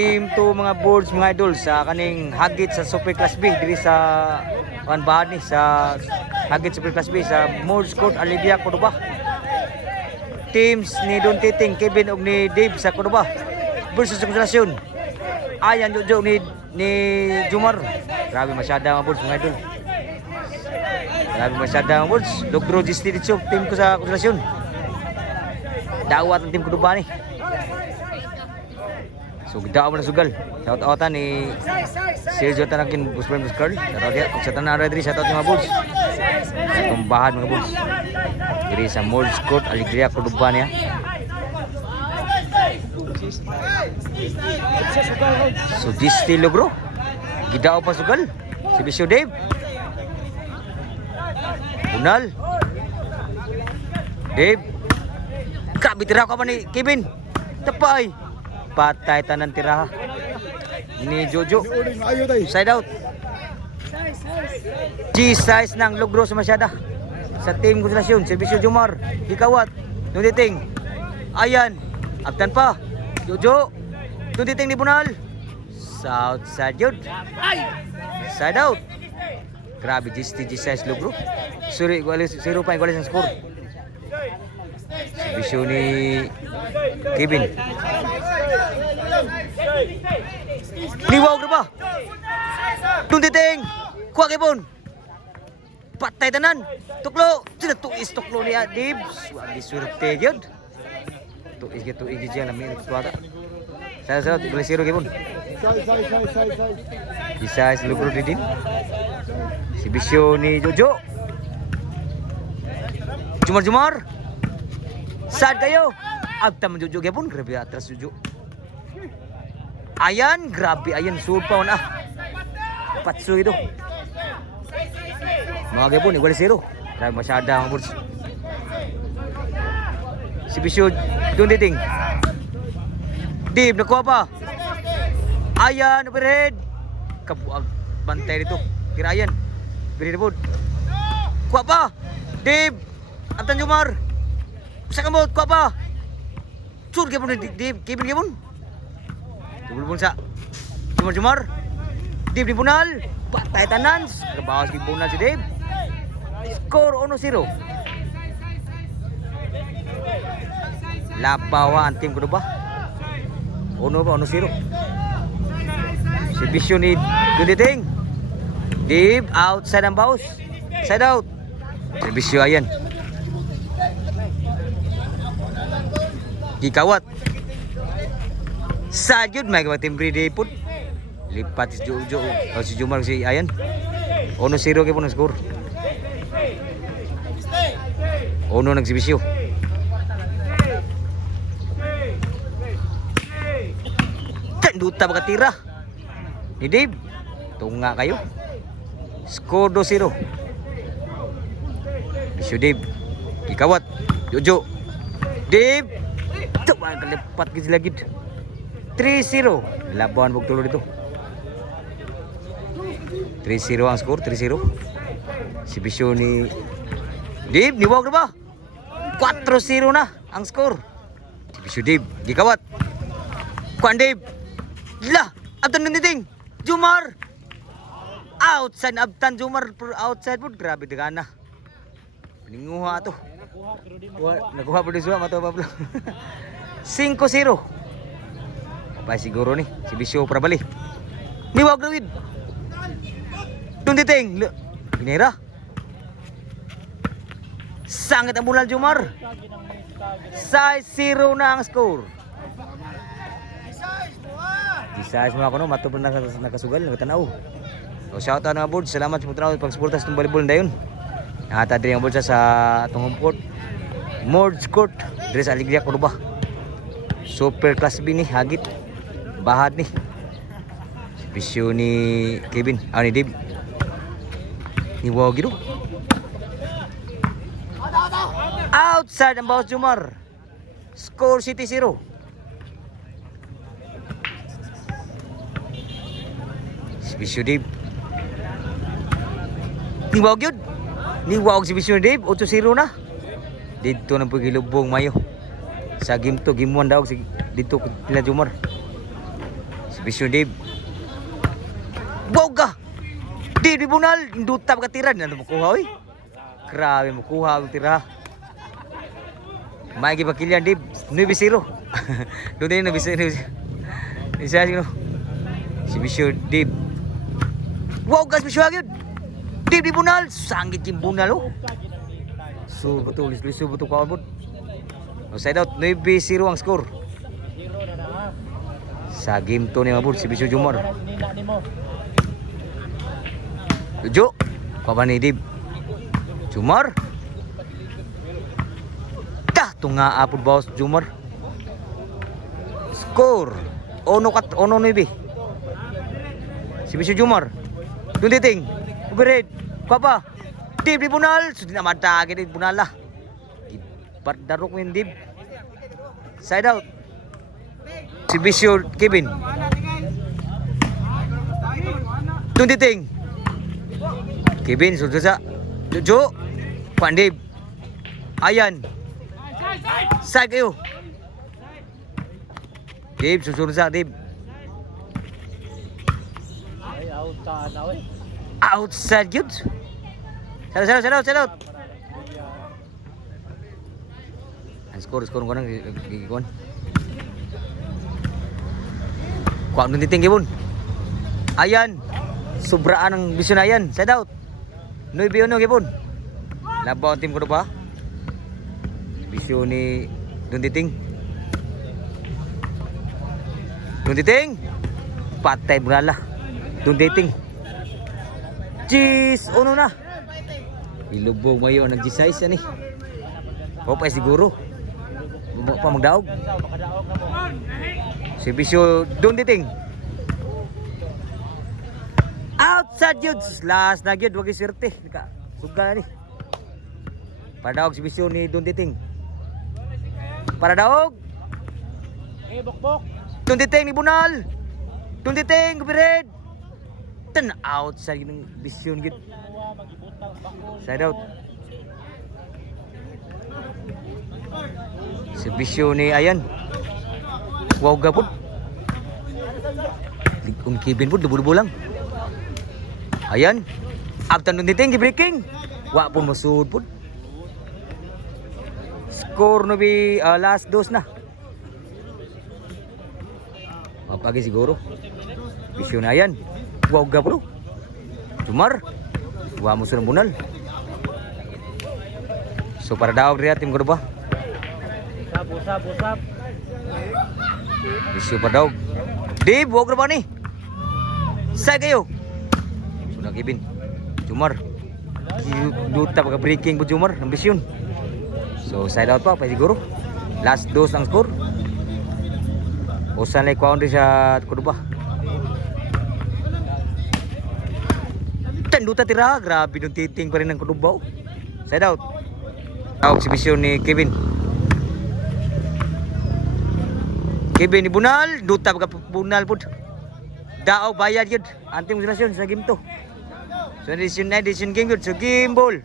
Team to mga boards mga idol sa kaning hagit sa Super Class B diri sa bahad ni sa hagit Super Class B sa Morse Court Alivia Cordoba. Teams ni Don Titing, Kevin ug ni Dave sa Cordoba versus sa Konsolasyon. Ayan Jojo ni Jumar. Grabe masyada mga boards mga idol. Grabe masyada mga boards. Lugro Distrito team ko sa Konsolasyon. Dawat ang team Cordoba ni. So gidao man sugal. Shout outan ni Sergio Tanakin Busman Buscar. Shout out dia sa tanan diri shout out mga boards. Sa tumbahan mga boards. Diri sa Morse Court Alegria Cordoba niya. So Distrito bro. Gidao pa sugal. Si Bisyo Dave. Unal. Dave. Grabe tira ka ba ni Kevin? Tapay. Patay tanan tiraha ni Jojo. Side out. G-size ng lugro sa masyada. Sa team Konsolasyon, Servisyo Jumar, Hikawat, Tunditing. Ayan, abtan pa. Jojo, Tunditing ni Bunal. South side yun. Side out. Grabe, G-size lugro. Sorry, 0 pa yung score. Servisyo ni Kevin. Liwaw na ba? Tunditing! Kuha kipon! Patay tanan! Tuklo! Sila tuis tuklo niya, Dibs! Wagi surte yun! Tuis dyan, namin tuwata. Sa boleh siro kipon. Bisa seluruh didin. Si Bisyo ni Jojo. Jumar! Sad kayo! Agta man Jojo kipon, grabe atras Jojo. Ayan, grabe, ayan, sulpa na. Patso ito. Mga gabon, igual 0. Grabe masyada mga boards. Si Bisyo, doon diting. Dib, nakuha pa. Ayan, overhead. Kabuag, bantay dito. Kira ayan. Overhead board. Kuha pa. Dib, Antan Jumar. Sa kamot, kuha pa. Sur, gabon, Dib, Kevin gabon. Bulbul sa Jumar Dave di Bunal patay tanan kabawas di Bunal si Dave. Score 1-0 labawa ang team Cordoba 1-0 si Bisyo ni Dunditing. Dave outside ang baus side out si Bisyo ayan Gikawat Sajud may tim grade put lipat si Jojo o si Jumar si ayan 1-0 kay po ng score 1 nagsibisyo kanduta baka tira ni Dave tunga kayo score 2-0 Bisyo Dave Ikawat Jojo Dave tuwa kalipat gid lagi 3-0 laban bug tulo dito 3-0 ang score 3-0 si Bisyo ni Dave niwag na ba 4-0 na ang score si Bisyo Dave gikawat kuan Dave la abtan ninding Jumar outside abtan Jumar outside pud grabe dagana pininguha ato nakuha pud suwa mato Pablo 5-0 pa siguro ni si Bisyo para bali. Niwag David. Tunditing. Pinira. Sangit ang Bunal Jumar. 6-0 na ang score. Size mo ako no, mato pa nakasugal, nakatanaw. So shout out mga board, salamat sa pagtanaw pagsuporta sa volleyball dayon. Ata diri ang board sa atong court. Morse Court, diri sa Alegria Cordoba. Super Class B ni hagit. Bahad ni Bisyo ni Kevin ni Dave ni Wagiro outside ang bawas Jumar score City 0 si Bisyo Dave ni Wag yun ni Wag si Bisyo Dave 8-0 na dito na pagilubong mayo sa game 2 game 1 daw dito nila Jumar. Si Bisyo Dib. Boga. Di bunal, duta ka tira na makuha oy. Grabe makuha ang tira. May gibakilyan Dib, 9-0. Doon din na bisyo. Isa sino. Si Bisyo Dib. Wow, gas Bisyo agad. Dib di bunal, sanggit yung bunal oh. So betul, liso betul kawan bud. Side out 9-0 ang score. Sa game to ni mabud si Bisyo Jumar. Jo, papa ni Dib. Jumar. Dah tunga apud bos Jumar. Score. Ono ni bi. Si Bisyo Jumar. Dunditing. Overhead. Papa. Dib di bunal. Sudah na mata gini bunal lah. Ibat daruk min Dib. Side out. Si Bisyo Kevin. Dunditing. Kevin sudah sa. Jo. Pandib. Ayan. Side kayo. Dib susunod sa Dib. Outside good. Set out. Skor ko nang gigikuan. Kuha nun titing gibon. Ayan. Sobraan ang Bisyo na yan. Set out. 9-1 gibon. Labaw ang team ko ba? Bisyo ni Dunditing. Patay brala. Dunditing. Cheese, ono na. Ilubog mayo ng G6 ani. O pa siguro. Pa magdaog. Si Bisyo Dunditing. Outside yun. Last na yun. Wag iswerte. Suga na ni. Paradaog si Bisyo ni Dunditing. Paradaog. Bok. Dunditing ni Bunal. Dunditing. Kupired. Ten outside yung Bisyo ni. Side out. Si Bisyo ni Ayan. Wow gapod. Kevin po, dubo-dubo lang. Ayan. After Dunditing, breaking. Wa po masud po. Score no bi last dos na. Mapagi siguro. Bisyo na Ayan. Wow gapod. Jumar. Wa mo sunang bunal. So para daw dia tim ko ba? Usap. Bisyo pa daw. Di, buwag na ba ni? Say kayo. Sunang Kevin. Jumar. Duta pagka-breaking po Jumar. Ang Bisyon. So side out pa siguro. Last dos ang score. Usan like kuwaon rin sa Kuduba. Duta tira. Grabe nung titing pa rin ng Kuduba. Side out. Tawag si Bisyon ni Kevin. Kevin ni Bunal, duta pagka Bunal po. Daaw bayad yun. Anting mo sa game to. So edition game yun. So game ball.